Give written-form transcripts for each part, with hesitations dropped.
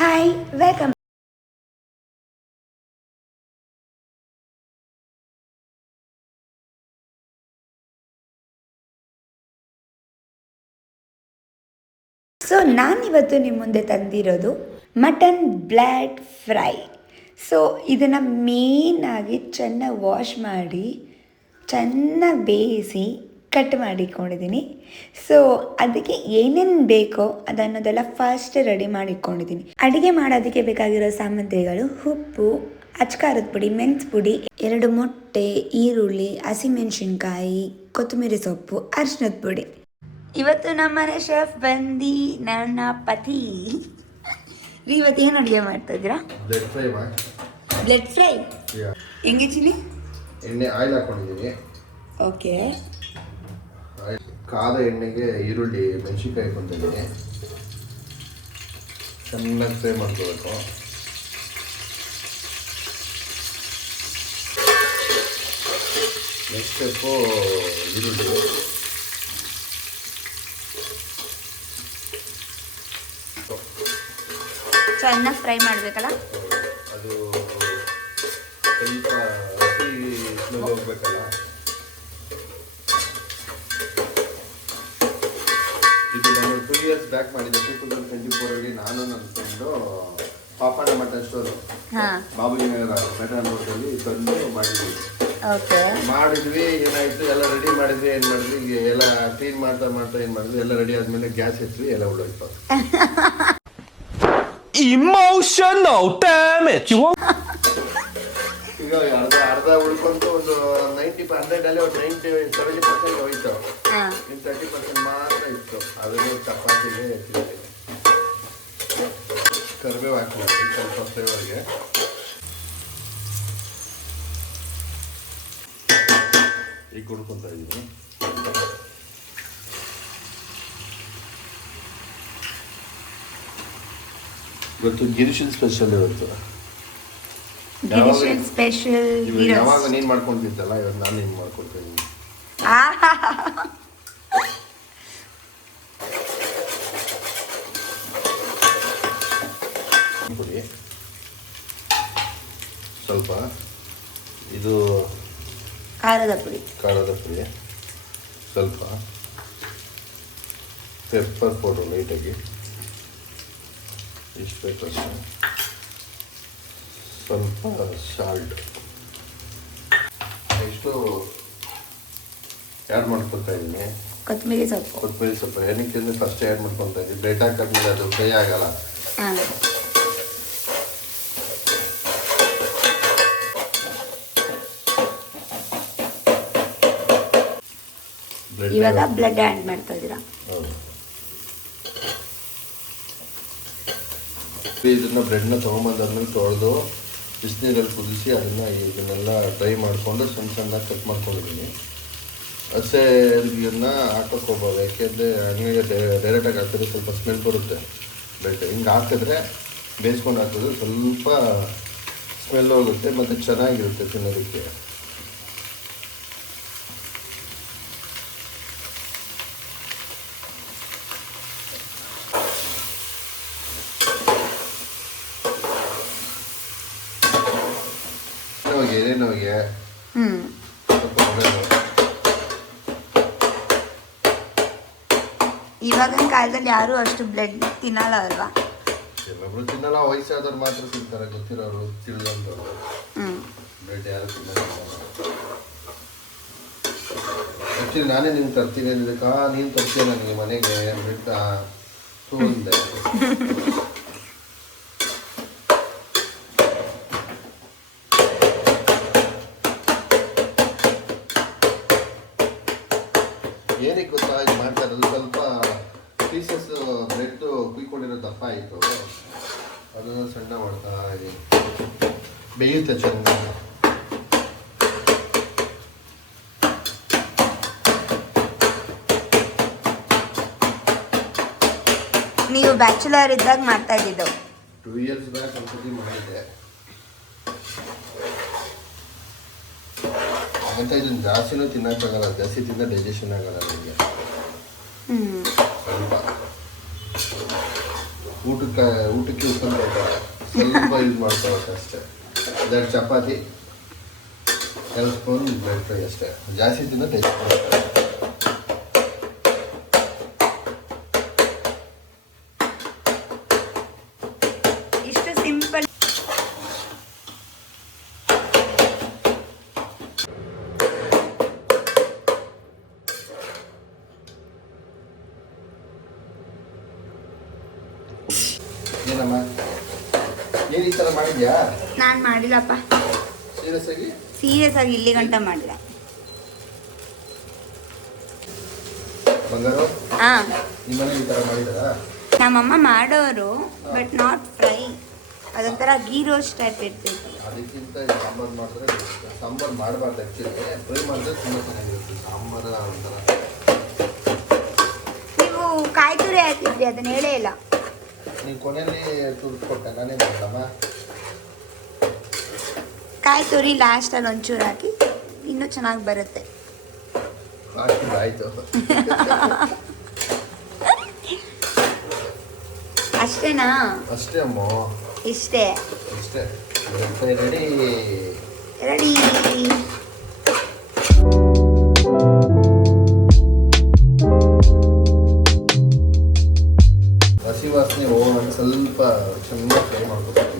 Hi welcome. So ನಾನಿವತ್ತು ನಿಮ್ಮ ಮುಂದೆ ತಂದಿರೋದು ಮಟನ್ ಬ್ಲ್ಯಾಡ್ ಫ್ರೈ. ಸೊ ಇದನ್ನು ಮೇನಾಗಿ ಚೆನ್ನಾಗಿ ವಾಶ್ ಮಾಡಿ ಚೆನ್ನಾಗಿ ಬೇಯಿಸಿ ಕಟ್ ಮಾಡಿಕೊಂಡಿದ್ದೀನಿ. ಸೊ ಅದಕ್ಕೆ ಏನೇನು ಬೇಕೋ ಅದನ್ನೋದೆಲ್ಲ ಫಸ್ಟ್ ರೆಡಿ ಮಾಡಿಕೊಂಡಿದ್ದೀನಿ. ಅಡುಗೆ ಮಾಡೋದಕ್ಕೆ ಬೇಕಾಗಿರೋ ಸಾಮಗ್ರಿಗಳು: ಉಪ್ಪು, ಅಚ್ಕಾರದ ಪುಡಿ, ಮೆಣಸು ಪುಡಿ, 2 ಮೊಟ್ಟೆ, ಈರುಳ್ಳಿ, ಹಸಿಮೆಣಸಿನ್ಕಾಯಿ, ಕೊತ್ತಂಬರಿ ಸೊಪ್ಪು, ಅರಿಶಿನದ ಪುಡಿ. ಇವತ್ತು ನಮ್ಮನೆ ಶೆಫ್ ಬಂದು ನನ್ನ ಪತಿ. ಇವತ್ತು ಏನು ಅಡುಗೆ ಮಾಡ್ತಾ ಇದ್ದೀರಾ? Blood fry. ಹೆಂಗೆ ಚಿಲ್ಲಿ? ಎಣ್ಣೆ ಆಯಿಲ್ ಹಾಕೊಂಡಿದ್ದೀನಿ. ಓಕೆ. ಕಾದ ಎಣ್ಣೆಗೆ ಈರುಳ್ಳಿ, ಮೆಣಸಿನ್ಕಾಯಿ ಹಾಕೊಂಡಿದ್ದೀನಿ. ಚೆನ್ನಾಗಿ ಫ್ರೈ ಮಾಡ್ಕೋಬೇಕು. ನೆಕ್ಸ್ಟ್ ಸ್ಟೆಪ್ಪು ಈರುಳ್ಳಿ. ಚೆನ್ನಾಗಿ ಫ್ರೈ ಮಾಡಬೇಕಲ್ಲ? ಅದು ಸ್ವಲ್ಪ ಹಸಿ ಸ್ಮೆಲ್ ಹೋಗ್ಬೇಕಲ್ಲ. ಇದು ನಾನು 2 years ಬ್ಯಾಕ್ ಮಾಡಿದ್ದೆ. 2024 ನಾನು ನನ್ನ friend Papanna mutton store Babuji Nagar petrol ರೋಡಲ್ಲಿ ತಂದು ಮಾಡಿದ್ವಿ. ಮಾಡಿದ್ವಿ. ಏನಾಯ್ತು, ಎಲ್ಲ ರೆಡಿ ಮಾಡಿದ್ವಿ. ಏನು ಮಾಡಿದ್ವಿ, ಈಗ ಎಲ್ಲ ಕ್ಲೀನ್ ಮಾಡ್ತಾ ಏನು ಮಾಡಿದ್ವಿ, ಎಲ್ಲ ರೆಡಿ ಆದ್ಮೇಲೆ ಗ್ಯಾಸ್ ಹಚ್ಚಿದ್ವಿ, ಎಲ್ಲ ಉಳ್ಳೋಯ್ತು. Emotional damage. ಈಗ ಅರ್ಧ ಉಳ್ಕೊಂತು. ಒಂದು 100 ಅಲ್ಲಿ ಒಂದು 70% ಹೋಯ್ತು. ಇನ್ನು 30% ಮಾತ್ರ ಇತ್ತು. ಅದನ್ನು ಚಪಾತಿಗೆ ತಿಂತೀವಿ. ಕರಿಬೇವು ಹಾಕ್ಬೇಕು ಸ್ವಲ್ಪ ಫ್ಲೇವರ್ಗೆ. ಈಗ ಹುಡ್ಕೊತಾ ಇದ್ದೀನಿ. ಇವತ್ತು ಗಿರೀಶನ್ ಸ್ಪೆಷಲ್. ಇವತ್ತು ಯಾವಾಗ ನೀನ್ ಮಾಡ್ಕೊಂತಿದ್ದಲ್ಲ, ಇವತ್ತು ನಾನು ನೀನ್ ಮಾಡ್ಕೊಡ್ತೀನಿ. ಪುಡಿ ಸ್ವಲ್ಪ, ಇದು ಖಾರದ ಪುಡಿ ಸ್ವಲ್ಪ, ಪೆಪ್ಪರ್ ಪೌಡರ್ ಲೈಟಾಗಿ ಇಷ್ಟು ಬೇಕಷ್ಟು, ಸ್ವಲ್ಪ ಸಾಲ್ಟ್. ನೆಕ್ಸ್ಟು ಆ್ಯಡ್ ಮಾಡ್ಕೊತಾ ಇದ್ದೀನಿ ಕೊತ್ತಂಬರಿ ಸೊಪ್ಪು. ಏನಕ್ಕೆ ಅಂದರೆ ಫಸ್ಟ್ ಆ್ಯಡ್ ಮಾಡ್ಕೊತಾ ಇದ್ದೀನಿ. ಬ್ರೆಡ್ ಹಾಕಿದ್ಮೇಲೆ ಅದು ಫ್ರೈ ಆಗಲ್ಲ. ಇವಾಗ ಬ್ಲಡ್ ಆ್ಯಡ್ ಮಾಡ್ತಾ ಇದ್ದೀರಾ? ಹೌದು. ಇದನ್ನ ಬ್ರೆಡ್ನ ತೊಗೊಂಬಂದಾದ್ಮೇಲೆ ತೊಳೆದು ಬಿಸಿನೀರಲ್ಲಿ ಕುದಿಸಿ ಇದನ್ನೆಲ್ಲ ಡ್ರೈ ಮಾಡಿಕೊಂಡು ಸಣ್ಣ ಕಟ್ ಮಾಡ್ಕೊಂಡಿದ್ದೀನಿ. ಹಸೆ ಇದನ್ನ ಹಾಕೋಕೆ ಹೋಗ್ಬೋದು, ಯಾಕೆಂದರೆ ಹಂಗೆ ಡೈರೆಕ್ಟಾಗಿ ಹಾಕಿದ್ರೆ ಸ್ವಲ್ಪ ಸ್ಮೆಲ್ ಬರುತ್ತೆ ಬ್ರೆಡ್. ಹಿಂಗೆ ಹಾಕಿದ್ರೆ ಬೇಯಿಸ್ಕೊಂಡು ಹಾಕಿದ್ರೆ ಸ್ವಲ್ಪ ಸ್ಮೆಲ್ ಹೋಗುತ್ತೆ ಮತ್ತು ಚೆನ್ನಾಗಿರುತ್ತೆ ತಿನ್ನೋದಕ್ಕೆ. ಎಲೆನೋವಿಗೆ ಇವಾಗಿನ ಕಾಲದಲ್ಲಿ ಯಾರು ಅಷ್ಟು ಬ್ಲಡ್ ತಿನ್ನಲ್ಲ ಅಲ್ವಾ? ಕೆಲವೊಬ್ರು ತಿನ್ನಲ್ಲ, ವಯಸ್ಸಾದವ್ರು ಮಾತ್ರ ತಿಂತಾರೆ, ಗೊತ್ತಿರೋರು ತಿಳಿದವರು. ಬ್ಲಡ್ ಯಾರು ತಿನ್ನಲ್ಲ. ಆ್ಯಕ್ಚುಲಿ ನಾನೇ ನಿಮ್ಗೆ ತರ್ತೀನಿ ಅಂದಿದ್ದಕ್ಕೆ ನೀನು ತರ್ತೀಯ ನನಗೆ ಮನೆಗೆ ಬ್ಲಡ್ ತಗೊಂಡೆ. ಏನಕ್ಕೆ ಗೊತ್ತಾ ಇದು ಮಾಡ್ತಾ ಇರೋದು, ಸ್ವಲ್ಪ ಪೀಸಸ್ ಬ್ರೆಡ್ ಕುಯ್ಕೊಂಡಿರೋ ದಪ್ಪ ಆಯಿತು, ಅದನ್ನು ಸಣ್ಣ ಮಾಡ್ತಾ ಇದ್ದೀನಿ. ಬೇಯುತ್ತೆ ಚೆನ್ನಾಗಿ. ನೀವು ಬ್ಯಾಚುಲರ್ ಇದ್ದಾಗ ಮಾಡ್ತಾ ಇದ್ದಿದ್ದು? 2 years ಬ್ಯಾಕ್ ಒಂದ್ಸತಿ ಮಾಡಿದ್ದೆ. ಅಂತ ಇದನ್ನು ಜಾಸ್ತಿನೂ ತಿನ್ನೋಕ್ಕಾಗಲ್ಲ, ಜಾಸ್ತಿ ತಿಂದ ಡೈಜೆಷನ್ ಆಗಲ್ಲ ನನಗೆ. ಸ್ವಲ್ಪ ಊಟಕ್ಕೆ ಉಪ್ಪಿನ ಕೊಡ್ತಾರೆ, ಸ್ವಲ್ಪ ಯೂಸ್ ಮಾಡ್ಕೋಬೇಕು ಅಷ್ಟೇ. 2 ಚಪಾತಿ, 2 ಸ್ಪೂನ್ ಬ್ರೆಡ್ ಫ್ರೈ ಅಷ್ಟೇ, ಜಾಸ್ತಿ ತಿನ್ನೋ ಟೇಸ್ಟ್ ಕೊಡುತ್ತೆ. ಇಷ್ಟು ಸಿಂಪಲ್. ಏನಮ್ಮ ನೀನು ಈ ಥರ ಮಾಡಿದ್ಯಾ? ನಾನು ಮಾಡಿಲ್ಲಪ್ಪ, ಸೀರಿಯಸ್ ಆಗಿ ಇಲ್ಲಿ ಗಂಟ ಮಾಡಿಲ್ಲ. ಬಂಗಾರು ಹಾಂ, ನಿಮ್ಮನೆ ಈ ಥರ ಮಾಡಿದಾರಾ? ನಮ್ಮಮ್ಮ ಮಾಡೋರು, ಬಟ್ ನಾಟ್ ಫ್ರೈ. ಅದೊಂಥರ ಗೀ ರೋಸ್ಟ್ ಟೈಪ್ ಇರ್ತೈತಿ. ಅದಕ್ಕಿಂತ ಸಾಂಬಾರು ಮಾಡಿದ್ರೆ, ಸಾಂಬಾರು ಮಾಡಬಾರ್ದು ಆ್ಯಕ್ಚುಲಿ, ಫ್ರೈ ಮಾಡಿದ್ರೆ ತುಂಬ ಚೆನ್ನಾಗಿರುತ್ತೆ ಸಾಂಬಾರು. ಒಂಥರ ನೀವು ಕಾಯಿ ತುರಿ ಹಾಕಿದ್ರಿ, ಅದನ್ನ ಹೇಳೇ ಇಲ್ಲ. ನೀವು ಕೊನೆಯಲ್ಲಿ ತುರ್ಸ್ಕೊಟ್ಟೆ, ನಾನೇ ಮಾಡಮ್ಮ. ಕಾಯಿ ತುರಿ ಲಾಸ್ಟಲ್ಲಿ ಒಂಚೂರು ಹಾಕಿ ಇನ್ನೂ ಚೆನ್ನಾಗಿ ಬರುತ್ತೆ. ಆಯಿತು. ಅಷ್ಟೇನಾ? ಅಷ್ಟೇ ಅಮ್ಮ, ಇಷ್ಟೇ ಅಷ್ಟೇ. Ready ready. ಹಸಿ ವಾಸನೆ ಹೋಗೋಣ, ಸ್ವಲ್ಪ ಚೆನ್ನಾಗಿ ಫ್ರೈ ಮಾಡ್ಕೊಬೇಕು.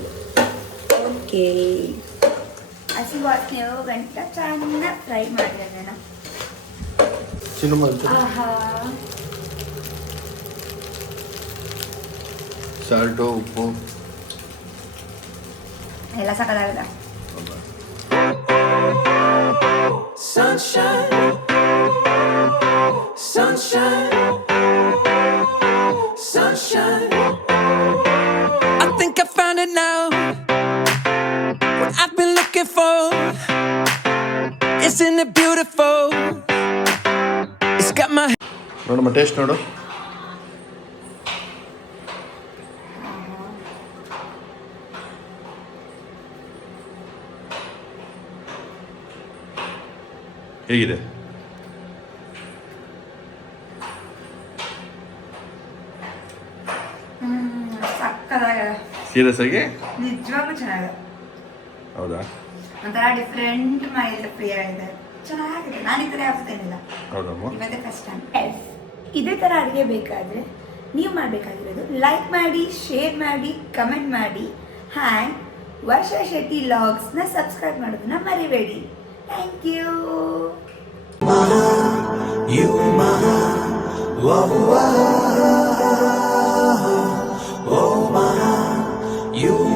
ಓಕೆ, ಹಸಿ ವಾಸನೆ ಹೋಗೋ ಗಂಟ ಚೆನ್ನಾಗಿ ಫ್ರೈ ಮಾಡಿರೋಣ. ಆಹಾ, ಸಾಲ್ಟು, ಉಪ್ಪು ಎಲ್ಲ ಸಾಕಾಗಲ್ಲ. Sunshine, sunshine, sunshine. I think I found it now. What I've been looking for. Isn't it beautiful? It's got my ನೋಡಮ್ಮ, ಟೇಸ್ಟ್ ನೋಡು. ಹೇಗಿದೆ? ಸಕ್ಕತ್ತಾಗಿದೆ, ಸೀರಿಯಸ್ ಆಗಿ ನಿಜವಾಗ್ಲೂ ಚೆನ್ನಾಗಿದೆ. ಹೌದಾ? ಒಂಥರ ಡಿಫ್ರೆಂಟ್ ಮೈಲ್ಡ್ ಫ್ರೀ ಆಗಿದೆ, ಚೆನ್ನಾಗಿದೆ. ನಾನು ಈ ಥರ ಯಾವತ್ತೇನಿಲ್ಲ, ಹೌದಮ್ಮ. ಇವತ್ತೇ ಫಸ್ಟ್ ಟೈಮ್. ಇದೇ ಥರ ಅಡುಗೆ ಬೇಕಾದರೆ ನೀವು ಮಾಡಬೇಕಾಗಿರೋದು ಲೈಕ್ ಮಾಡಿ, ಶೇರ್ ಮಾಡಿ, ಕಮೆಂಟ್ ಮಾಡಿ, ಆ್ಯಂಡ್ ವರ್ಷ ಶೆಟ್ಟಿ ಲಾಗ್ಸ್ನ ಸಬ್ಸ್ಕ್ರೈಬ್ ಮಾಡೋದನ್ನ ಮರಿಬೇಡಿ. Thank you. you, my love.